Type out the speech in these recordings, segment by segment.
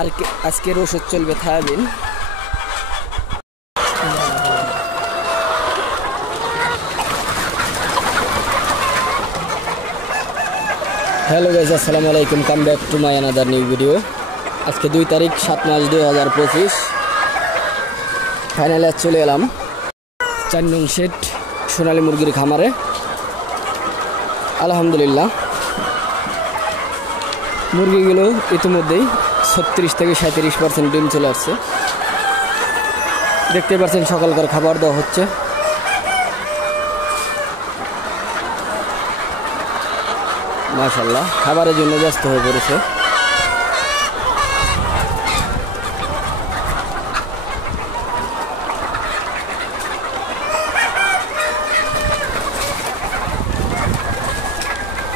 আর আজকের ওষুধ চলবে থায়াবিন। হ্যালো গাইস, আসসালামু আলাইকুম, come back to my another new video. আজকে 2 তারিখ 7 মাস 2025। ফাইনালি চলে এলাম 4 নং শেড সোনালী মুরগির খামারে। আলহামদুলিল্লাহ মুরগিগুলো ইতিমধ্যেই 36 থেকে 37% ডিম চলে আসছে। দেখতে পাচ্ছেন সকালকার খাবার দেওয়া হচ্ছে। মাশাআল্লাহ খাবারের জন্য ব্যস্ত হয়ে পড়েছে।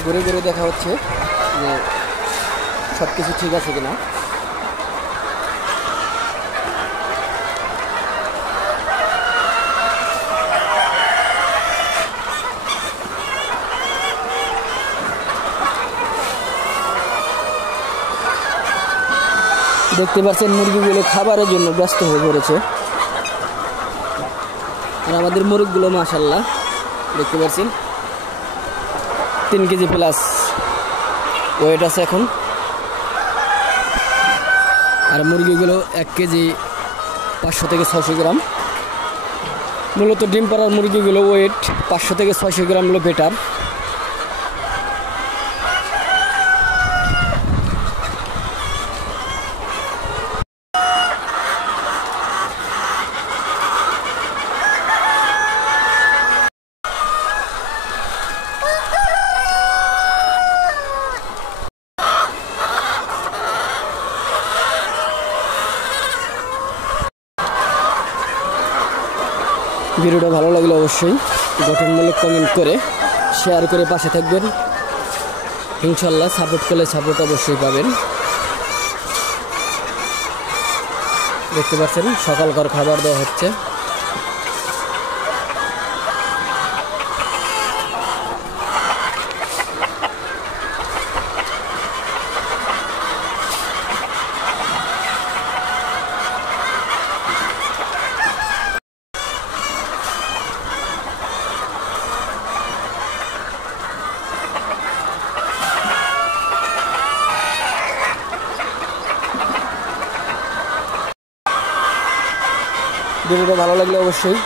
ঘুরে ঘুরে দেখা হচ্ছে যে সব কিছু ঠিক আছে কিনা। দেখতে পাচ্ছেন মুরগিগুলো খাবারের জন্য ব্যস্ত হয়ে পড়েছে। আর আমাদের মুরগিগুলো মাশাআল্লাহ দেখতে পাচ্ছেন 3 কেজি প্লাস ওয়েট আছে এখন। আর মুরগিগুলো 1 কেজি 500 থেকে 600 গ্রাম। মূলত ডিম পাড়ার মুরগিগুলো ওয়েট 500 থেকে 600 গ্রাম হলো বেটার। ভিডিওটা ভালো লাগলে অবশ্যই গঠনমূলক কমেন্ট করে শেয়ার করে পাশে থাকবেন। ইনশাল্লাহ সাপোর্ট করলে সাপোর্ট অবশ্যই পাবেন। দেখতে পাচ্ছেন সকালকার খাবার দেওয়া হচ্ছে। ভিডিওটা ভালো লাগলে অবশ্যই